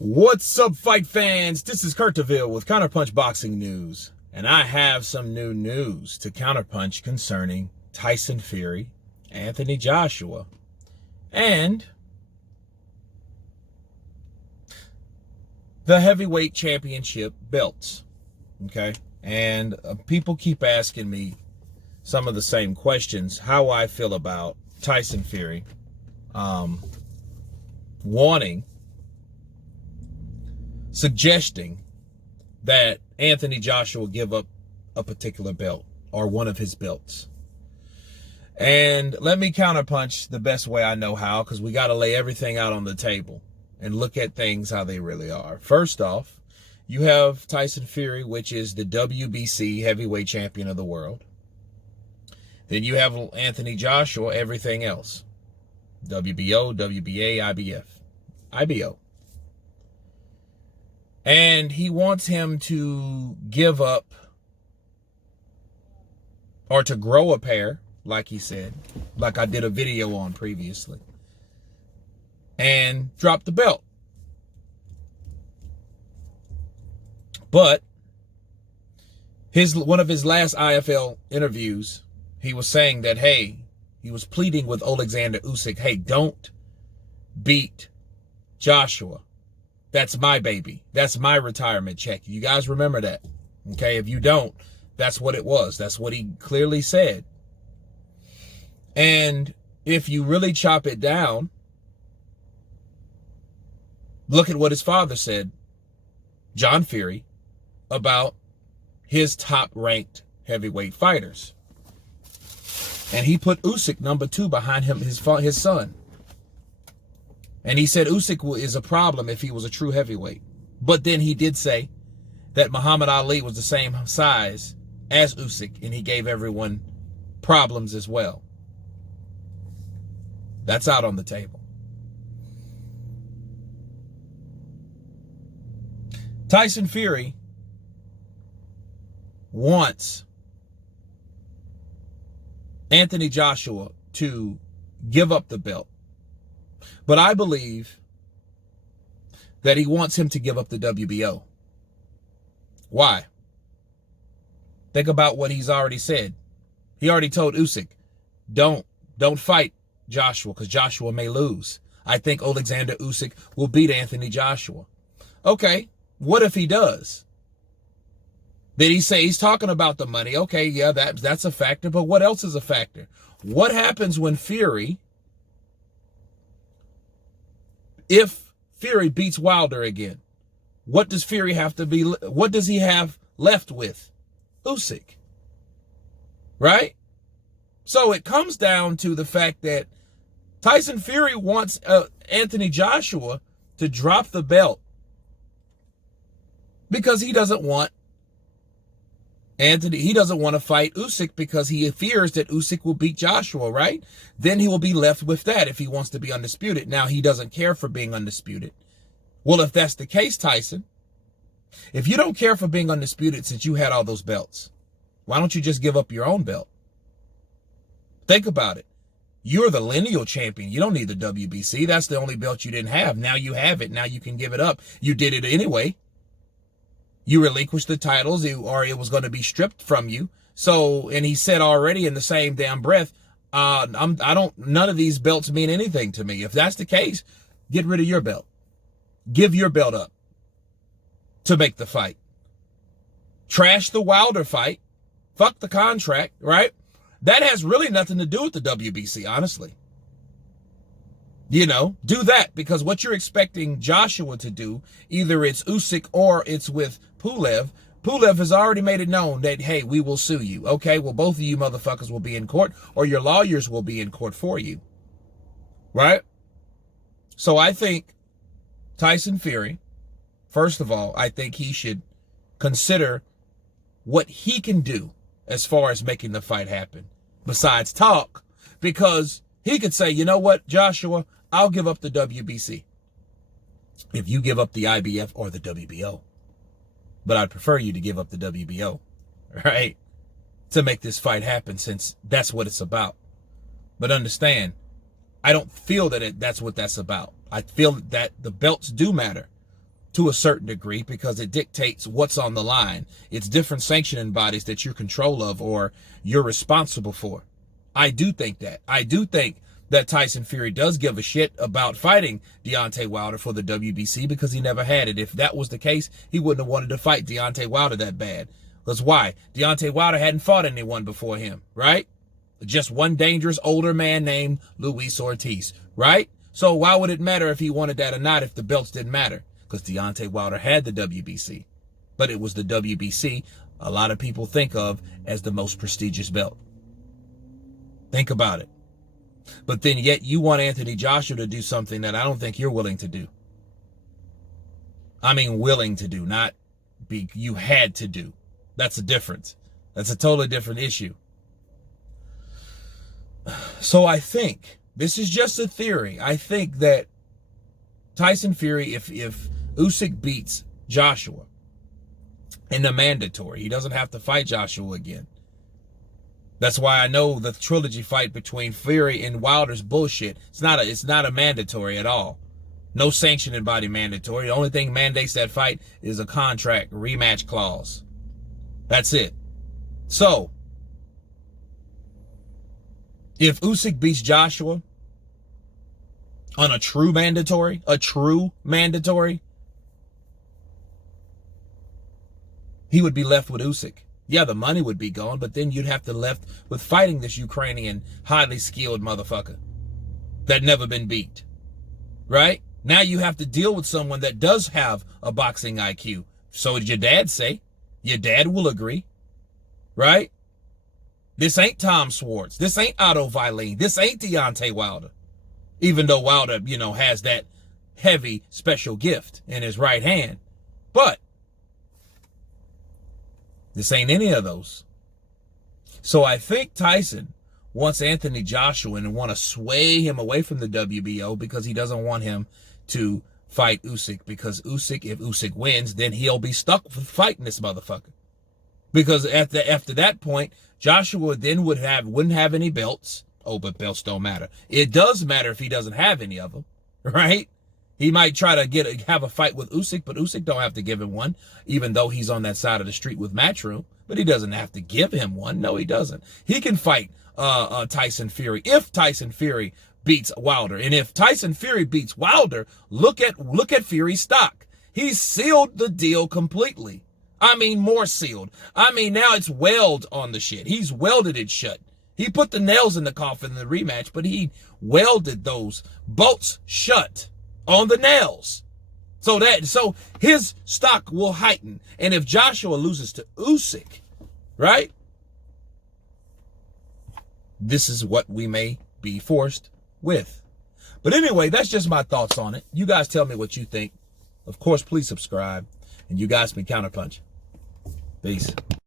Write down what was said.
What's up, fight fans? This is Kurt DeVille with Counterpunch Boxing News, and I have some new news to Counterpunch concerning Tyson Fury, Anthony Joshua, and the heavyweight championship belts. Okay, and people keep asking me some of the same questions: how I feel about Tyson Fury suggesting that Anthony Joshua give up a particular belt or one of his belts. And let me counterpunch the best way I know how, because we got to lay everything out on the table and look at things how they really are. First off, you have Tyson Fury, which is the WBC heavyweight champion of the world. Then you have Anthony Joshua, everything else. WBO, WBA, IBF, IBO. And he wants him to give up or to grow a pair, like he said, like I did a video on previously, and drop the belt. But one of his last IFL interviews, he was saying that, hey, he was pleading with Alexander Usyk, hey, don't beat Joshua. That's my baby. That's my retirement check. You guys remember that? Okay, if you don't, that's what it was. That's what he clearly said. And if you really chop it down, look at what his father said, John Fury, about his top-ranked heavyweight fighters. And he put Usyk number 2 behind him, his son. And he said Usyk is a problem if he was a true heavyweight. But then he did say that Muhammad Ali was the same size as Usyk, and he gave everyone problems as well. That's out on the table. Tyson Fury wants Anthony Joshua to give up the belt. But I believe that he wants him to give up the WBO. Why? Think about what he's already said. He already told Usyk, don't fight Joshua, because Joshua may lose. I think Alexander Usyk will beat Anthony Joshua. Okay, what if he does? Then he say he's talking about the money. Okay, yeah, that's a factor, but what else is a factor? What happens when if Fury beats Wilder again? What does Fury have to be? What does he have left with? Usyk. Right? So it comes down to the fact that Tyson Fury wants Anthony Joshua to drop the belt because he doesn't want to fight Usyk, because he fears that Usyk will beat Joshua, right? Then he will be left with that if he wants to be undisputed. Now, he doesn't care for being undisputed. Well, if that's the case, Tyson, if you don't care for being undisputed since you had all those belts, why don't you just give up your own belt? Think about it. You're the lineal champion. You don't need the WBC. That's the only belt you didn't have. Now you have it. Now you can give it up. You did it anyway. You relinquished the titles, or it was going to be stripped from you. So, and he said already in the same damn breath, none of these belts mean anything to me. If that's the case, get rid of your belt. Give your belt up to make the fight. Trash the Wilder fight. Fuck the contract, right? That has really nothing to do with the WBC, honestly. You know, do that, because what you're expecting Joshua to do, either it's Usyk or it's with Pulev. Pulev has already made it known that, hey, we will sue you. Okay, well, both of you motherfuckers will be in court, or your lawyers will be in court for you. Right? So I think Tyson Fury, first of all, I think he should consider what he can do as far as making the fight happen, besides talk, because he could say, you know what, Joshua, I'll give up the WBC if you give up the IBF or the WBO. But I'd prefer you to give up the WBO, right? To make this fight happen, since that's what it's about. But understand, I don't feel that that's what that's about. I feel that the belts do matter. to a certain degree because it dictates what's on the line. It's different sanctioning bodies that you're control of or you're responsible for. I do think that. I do think that Tyson Fury does give a shit about fighting Deontay Wilder for the WBC because he never had it. If that was the case, he wouldn't have wanted to fight Deontay Wilder that bad. That's why. Deontay Wilder hadn't fought anyone before him, right? Just one dangerous older man named Luis Ortiz, right? So why would it matter if he wanted that or not if the belts didn't matter? Because Deontay Wilder had the WBC. But it was the WBC a lot of people think of as the most prestigious belt. Think about it. But then yet you want Anthony Joshua to do something that I don't think you're willing to do. I mean willing to do, not be, you had to do. That's a difference. That's a totally different issue. So I think, this is just a theory, I think that Tyson Fury, if Usyk beats Joshua in the mandatory, he doesn't have to fight Joshua again. That's why I know the trilogy fight between Fury and Wilder's bullshit. It's not a mandatory at all. No sanctioning body mandatory. The only thing mandates that fight is a contract rematch clause. That's it. So, if Usyk beats Joshua on a true mandatory, he would be left with Usyk. Yeah, the money would be gone, but then you'd have to left with fighting this Ukrainian highly skilled motherfucker that never been beat, right? Now you have to deal with someone that does have a boxing IQ. So did your dad say. Your dad will agree, right? This ain't Tom Schwartz. This ain't Otto Wallin. This ain't Deontay Wilder. Even though Wilder, has that heavy special gift in his right hand. But this ain't any of those. So I think Tyson wants Anthony Joshua and want to sway him away from the WBO because he doesn't want him to fight Usyk. Because if Usyk wins, then he'll be stuck with fighting this motherfucker. Because after that point, Joshua then wouldn't have any belts. Oh, but belts don't matter. It does matter if he doesn't have any of them, right? He might try to have a fight with Usyk, but Usyk don't have to give him one, even though he's on that side of the street with Matchroom. But he doesn't have to give him one. No, he doesn't. He can fight Tyson Fury if Tyson Fury beats Wilder. And if Tyson Fury beats Wilder, look at Fury's stock. He's sealed the deal completely. I mean, more sealed. I mean, now it's weld on the shit. He's welded it shut. He put the nails in the coffin in the rematch, but he welded those bolts shut on the nails. So his stock will heighten. And if Joshua loses to Usyk, right? This is what we may be forced with. But anyway, that's just my thoughts on it. You guys tell me what you think. Of course, please subscribe. And you guys been Counterpunch. Peace.